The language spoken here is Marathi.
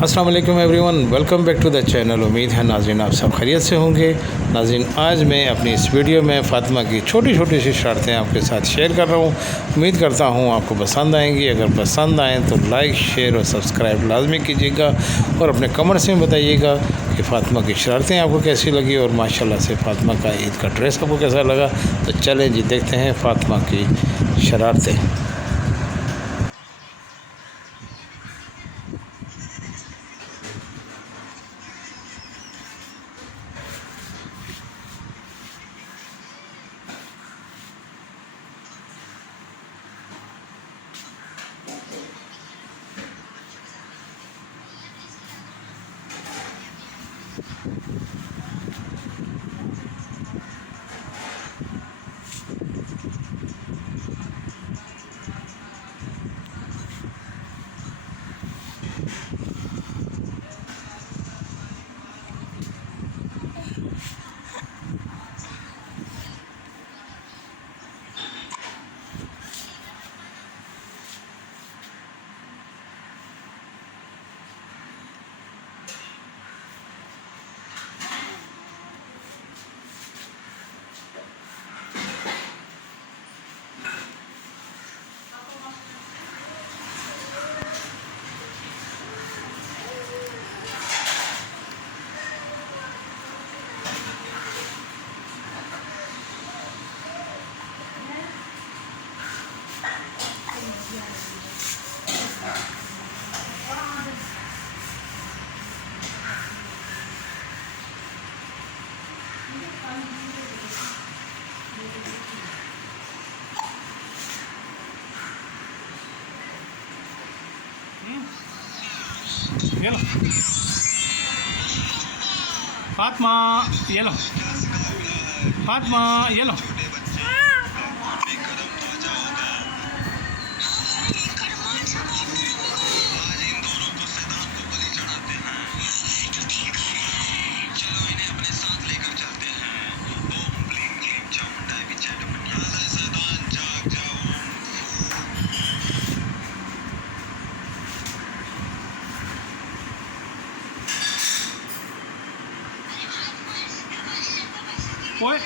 अस्सलाम वालेकुम everyone, welcome back to the channel. उम्मीद है नाज़रीन आप सब खैरियत से होंगे। नाज़रीन आज मैं अपनी इस वीडियो में फ़ातिमा की छोटी छोटी सी शर्तें आपके साथ शेयर कर रहा हूँ। उम्मीद करता हूँ आपको पसंद आएंगी। अगर पसंद आएँ तो लाइक शेयर और सब्सक्राइब लाजमी कीजिएगा और अपने कमेंट्स में बताइएगा कि फ़ातिमा की शर्तें आपको कैसी लगी और माशाल्लाह से फ़ातिमा का ईद का ड्रेस आपको कैसा लगा। तो चलें जी देखते हैं फ़ातिमा की शरारतें। ये लो फातिमा, ये लो फातिमा, ये लो। ओए